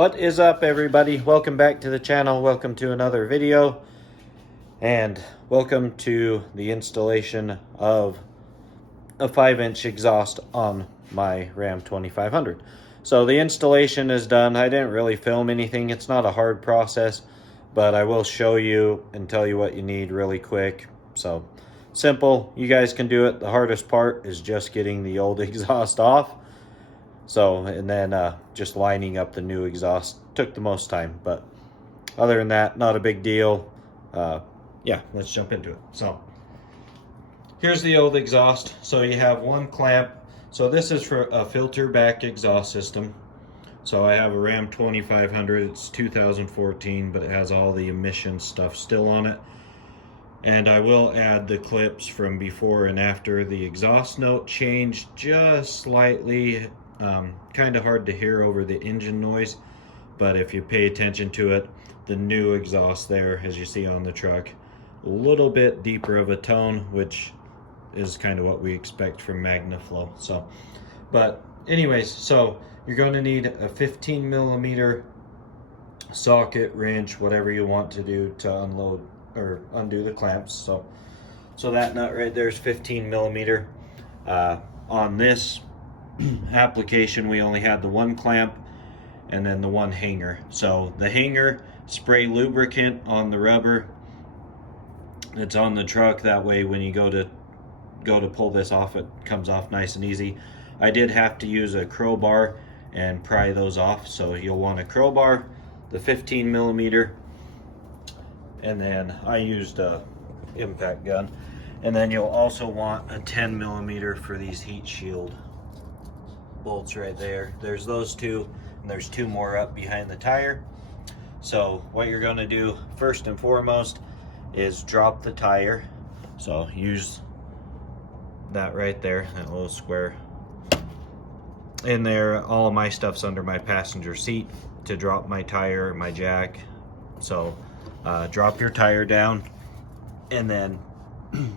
What is up, everybody? Welcome back to the channel. Welcome to another video, and welcome to the installation of a 5-inch exhaust on my Ram 2500. So the installation is done. I didn't really film anything. It's not a hard process, but I will show you and tell you what you need really quick. So simple, you guys can do it. The hardest part is just getting the old exhaust off. So, and then just lining up the new exhaust took the most time, but other than that, not a big deal. Yeah, let's jump into it. So here's the old exhaust. So you have one clamp. So this is for a filter back exhaust system. So I have a Ram 2500, it's 2014, but it has all the emission stuff still on it. And I will add the clips from before and after. The exhaust note changed just slightly. Kind of hard to hear over the engine noise, but if you pay attention to it, the new exhaust there, as you see on the truck, a little bit deeper of a tone, which is kind of what we expect from Magnaflow. So, but anyways, so you're going to need a 15 millimeter socket, wrench, whatever you want to do to unload or undo the clamps. So that nut right there is 15 millimeter. On this application, we only had the one clamp and then the one hanger. So the hanger, spray lubricant on the rubber that's on the truck. That way when you go to pull this off, it comes off nice and easy. I did have to use a crowbar and pry those off. So you'll want a crowbar, the 15 millimeter, and then I used a impact gun. And then you'll also want a 10 millimeter for these heat shield bolts right there. There's those two, and there's two more up behind the tire. So what you're going to do first and foremost is drop the tire. So use that right there, that little square in there. All of my stuff's under my passenger seat to drop my tire, my jack. So drop your tire down, and then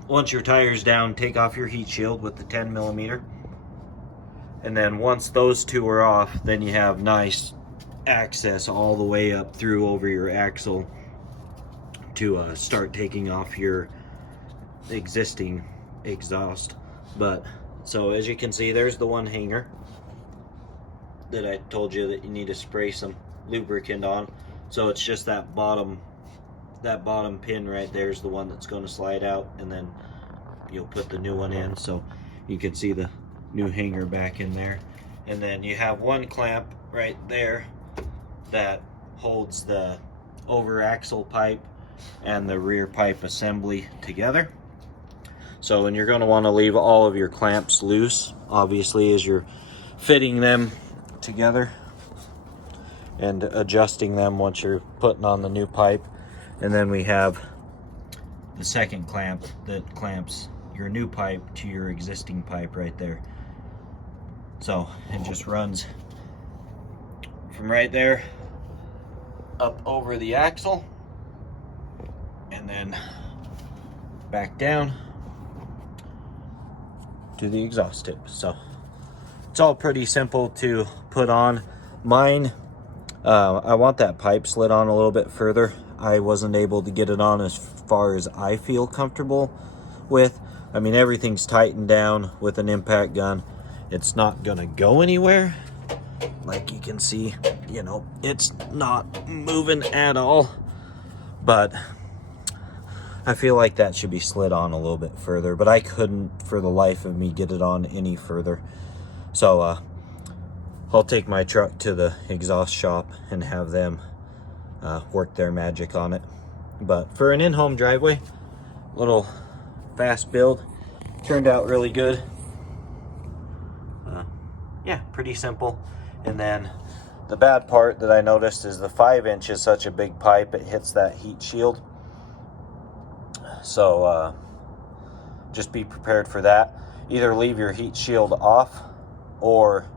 once your tire's down, take off your heat shield with the 10 millimeter. And then once those two are off, then you have nice access all the way up through over your axle to start taking off your existing exhaust. But so as you can see, there's the one hanger that I told you that you need to spray some lubricant on. So it's just that bottom pin right there is the one that's going to slide out, and then you'll put the new one in. So you can see the new hanger back in there. And then you have one clamp right there that holds the over axle pipe and the rear pipe assembly together. So, and you're going to want to leave all of your clamps loose, obviously, as you're fitting them together and adjusting them once you're putting on the new pipe. And then we have the second clamp that clamps your new pipe to your existing pipe right there. So it just runs from right there up over the axle and then back down to the exhaust tip. So it's all pretty simple to put on. Mine, I want that pipe slid on a little bit further. I wasn't able to get it on as far as I feel comfortable with. I mean, everything's tightened down with an impact gun. It's not gonna go anywhere. Like you can see, you know, it's not moving at all. But I feel like that should be slid on a little bit further, but I couldn't for the life of me get it on any further. So I'll take my truck to the exhaust shop and have them work their magic on it. But for an in-home driveway, little fast build, turned out really good. Yeah, pretty simple. And then the bad part that I noticed is the 5-inch is such a big pipe, it hits that heat shield. So just be prepared for that. Either leave your heat shield off or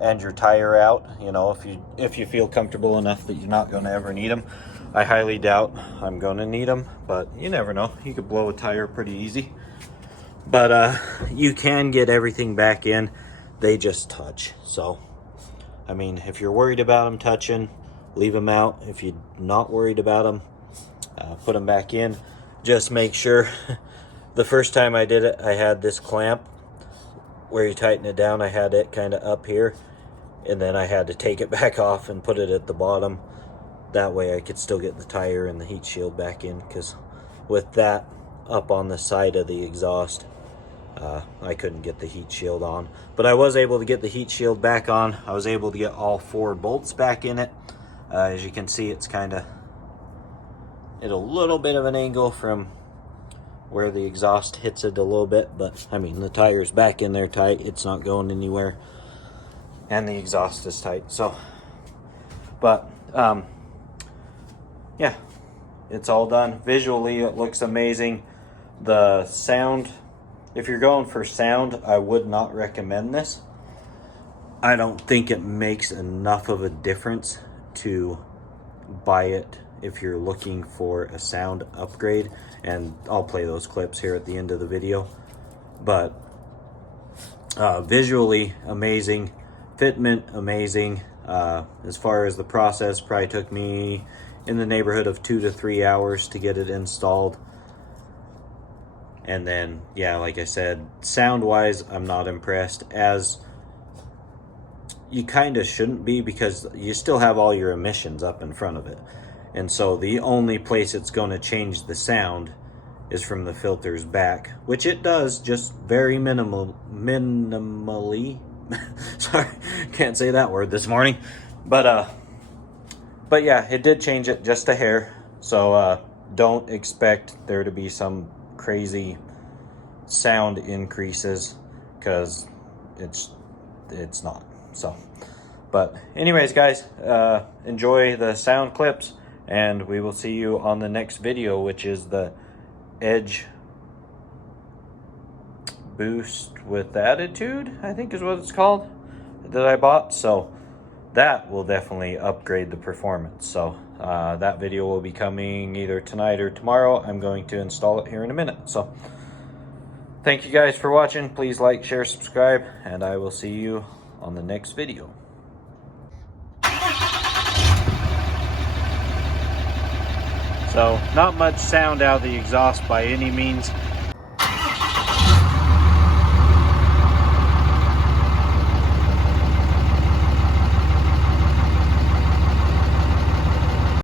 and your tire out, you know, if you feel comfortable enough that you're not going to ever need them. I highly doubt I'm going to need them, but you never know. You could blow a tire pretty easy. But you can get everything back in. They just touch. So I mean, if you're worried about them touching, leave them out. If you're not worried about them, put them back in. Just make sure. The first time I did it, I had this clamp where you tighten it down. I had it kind of up here, and then I had to take it back off and put it at the bottom. That way I could still get the tire and the heat shield back in, because with that up on the side of the exhaust, I couldn't get the heat shield on. But I was able to get the heat shield back on. I was able to get all 4 bolts back in it. As you can see, it's kind of at a little bit of an angle from where the exhaust hits it a little bit, but I mean, the tire's back in there tight. It's not going anywhere, and the exhaust is tight. So, but yeah, it's all done. Visually, it looks amazing. The sound, if you're going for sound, I would not recommend this. I don't think it makes enough of a difference to buy it if you're looking for a sound upgrade, and I'll play those clips here at the end of the video. But visually amazing, fitment amazing. As far as the process, probably took me in the neighborhood of 2 to 3 hours to get it installed. And then, yeah, like I said, sound wise, I'm not impressed, as you kind of shouldn't be, because you still have all your emissions up in front of it. And so the only place it's going to change the sound is from the filters back, which it does, just very minimally. Sorry, can't say that word this morning. But yeah, it did change it just a hair. So don't expect there to be some crazy sound increases, because it's not. So, but anyways, guys, enjoy the sound clips, and we will see you on the next video, which is the Edge Boost with Attitude, I think is what it's called, that I bought. So that will definitely upgrade the performance. So that video will be coming either tonight or tomorrow. I'm going to install it here in a minute. So thank you guys for watching. Please like, share, subscribe, and I will see you on the next video. So not much sound out of the exhaust by any means.